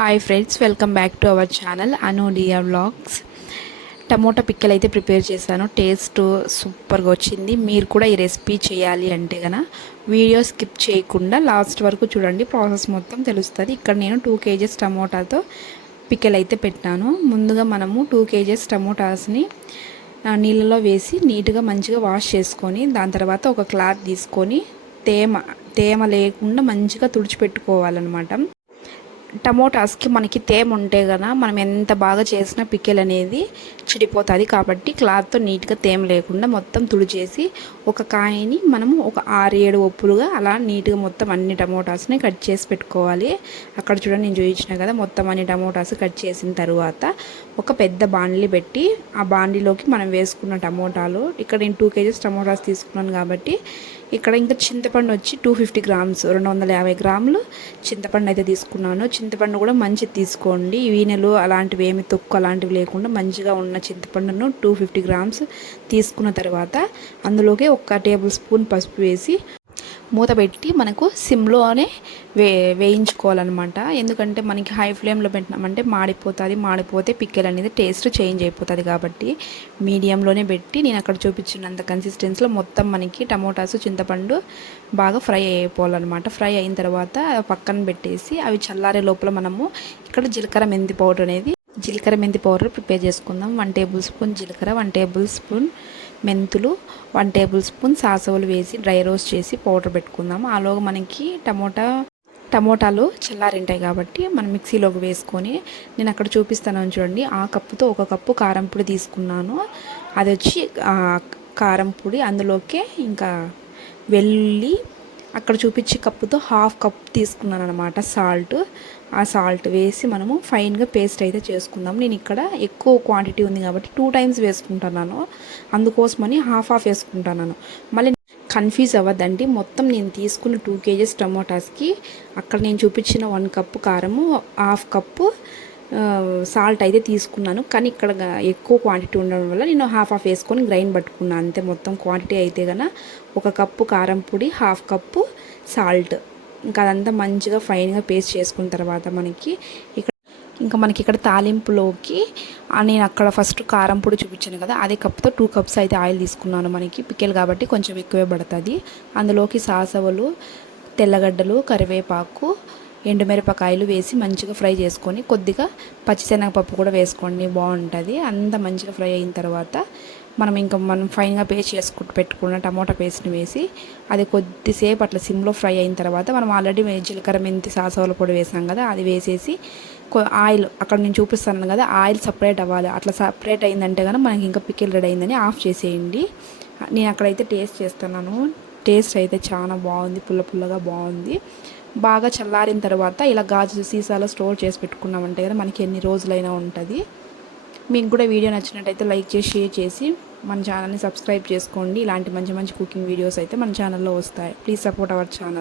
Hi friends, welcome back to our channel అనోడియా vlogs. Tomato పిక్కలు అయితే ప్రిపేర్ చేశాను. టేస్ట్ సూపర్గా వచ్చింది. మీరు కూడా ఈ రెసిపీ చేయాలి అంటే కనుక వీడియో స్కిప్ చేయకుండా లాస్ట్ వరకు చూడండి, ప్రాసెస్ మొత్తం తెలుస్తుంది. ఇక్కడ నేను 2 kgs టమోటాతో పిక్కలు అయితే పెట్టాను. ముందుగా మనము 2 kgs టమోటాస్ని నీళ్ళలో వేసి నీట్గా మంచిగా వాష్ చేసుకొని, దాని తర్వాత ఒక క్లాత్ తీసుకొని తేమ లేకుండా మంచిగా తుడిచిపెట్టుకోవాలన్నమాట. టమోటాస్కి మనకి తేమ ఉంటే కదా మనం ఎంత బాగా చేసినా పికెల్ అనేది చెడిపోతుంది. కాబట్టి క్లాత్తో నీట్గా తేమ లేకుండా మొత్తం తుడిచేసి ఒక కాయని మనము ఒక 6-7 ఒప్పులుగా అలా నీట్గా మొత్తం అన్ని టమోటాస్ని కట్ చేసి పెట్టుకోవాలి. అక్కడ చూడండి, నేను చూపించిన కదా, మొత్తం అన్ని టమోటాస్ కట్ చేసిన తర్వాత ఒక పెద్ద బాండ్లీ పెట్టి ఆ బాండ్లీలోకి మనం వేసుకున్న టమోటాలు, ఇక్కడ నేను 2 kgs టమోటాస్ తీసుకున్నాను కాబట్టి ఇక్కడ ఇంకా చింతపండు వచ్చి 250 గ్రామ్స్, 250 గ్రాములు చింతపండు అయితే తీసుకున్నాను. చింతపండు కూడా మంచిది తీసుకోండి. వీనెలు అలాంటివి ఏమి తొక్కు అలాంటివి లేకుండా మంచిగా ఉన్న చింతపండును 250 గ్రామ్స్ తీసుకున్న తర్వాత అందులోకి 1 టేబుల్ స్పూన్ పసుపు వేసి మూత పెట్టి మనకు సిమ్లోనే వేయించుకోవాలన్నమాట. ఎందుకంటే మనకి హై ఫ్లేమ్లో పెట్టినామంటే మాడిపోతే పిక్కలు అనేది టేస్ట్ చేంజ్ అయిపోతుంది. కాబట్టి మీడియంలోనే పెట్టి నేను అక్కడ చూపించినంత కన్సిస్టెన్సీలో మొత్తం మనకి టమోటాస్ చింతపండు బాగా ఫ్రై అయిపోవాలన్నమాట. ఫ్రై అయిన తర్వాత పక్కన పెట్టేసి అవి చల్లారే లోపల మనము ఇక్కడ జీలకర్ర మెంతి పౌడర్ ప్రిపేర్ చేసుకుందాం. 1 టేబుల్ స్పూన్ జీలకర్ర, 1 టేబుల్ స్పూన్ మెంతులు, 1 టేబుల్ స్పూన్ సాసవులు వేసి డ్రై రోస్ట్ చేసి పౌడర్ పెట్టుకుందాం. ఆలోగా మనకి టమోటాలు చల్లారింటాయి కాబట్టి మనం మిక్సీలోకి వేసుకొని, నేను అక్కడ చూపిస్తాను చూడండి, ఆ కప్పుతో 1 కప్పు కారం పొడి తీసుకున్నాను. అది వచ్చి కారం పొడి, అందులోకే ఇంకా వెల్లుల్లి అక్కడ చూపించే కప్పుతో 1/2 కప్ తీసుకున్నాను అనమాట. ఆ సాల్ట్ వేసి మనము ఫైన్గా పేస్ట్ అయితే చేసుకుందాం. నేను ఇక్కడ ఎక్కువ క్వాంటిటీ ఉంది కాబట్టి 2 టైమ్స్ వేసుకుంటున్నాను. అందుకోసమని హాఫ్ వేసుకుంటున్నాను. మళ్ళీ కన్ఫ్యూజ్ అవ్వద్దండి. మొత్తం నేను తీసుకున్న 2 kgs టమోటాస్కి అక్కడ నేను చూపించిన 1 కప్పు కారము, 1/2 కప్పు సాల్ట్ అయితే తీసుకున్నాను. కానీ ఇక్కడ ఎక్కువ క్వాంటిటీ ఉండడం వల్ల నేను హాఫ్ వేసుకొని గ్రైండ్ పట్టుకున్నాను అంతే. మొత్తం క్వాంటిటీ అయితే కనుక 1 కప్పు కారం పొడి, 1/2 కప్పు సాల్ట్, ఇంకా అదంతా మంచిగా ఫైన్గా పేస్ట్ చేసుకున్న తర్వాత మనకి ఇక్కడ తాలింపులోకి నేను అక్కడ ఫస్ట్ కారం పొడి చూపించాను కదా, అదే కప్తో 2 కప్స్ అయితే ఆయిల్ తీసుకున్నాను. మనకి పికెల్ కాబట్టి కొంచెం ఎక్కువే పడుతుంది. అందులోకి సాసవలు, తెల్లగడ్డలు, కరివేపాకు, ఎండుమిరపకాయలు వేసి మంచిగా ఫ్రై చేసుకొని కొద్దిగా పచ్చిశనగపప్పు కూడా వేసుకోండి, బాగుంటుంది. అంత మంచిగా ఫ్రై అయిన తర్వాత మనం ఫైన్గా పేస్ట్ చేసుకుంటూ పెట్టుకున్న టమోటా పేస్ట్ని వేసి అది కొద్దిసేపు అట్లా సిమ్లో ఫ్రై అయిన తర్వాత మనం ఆల్రెడీ జీలకర్ర మెంతి సాసవల పొడి వేసాం కదా, అది వేసేసి ఆయిల్ అక్కడ నేను చూపిస్తాను కదా, ఆయిల్ సపరేట్ అవ్వాలి. అట్లా సపరేట్ అయిందంటే కనుక మనకి ఇంకా పికిల్ రెడీ అయిందని ఆఫ్ చేసేయండి. నేను అక్కడైతే టేస్ట్ చేస్తున్నాను. టేస్ట్ అయితే చాలా బాగుంది, పుల్లగా బాగుంది. బాగా చల్లారిన తర్వాత ఇలా గాజు సీసాలో స్టోర్ చేసి పెట్టుకున్నామంటే కదా మనకి ఎన్ని రోజులైనా ఉంటుంది. మీకు కూడా వీడియో నచ్చినట్టయితే లైక్ చేసి, షేర్ చేసి మన ఛానల్ని సబ్స్క్రైబ్ చేసుకోండి. ఇలాంటి మంచి కుకింగ్ వీడియోస్ అయితే మన ఛానల్లో వస్తాయి. Please support our channel.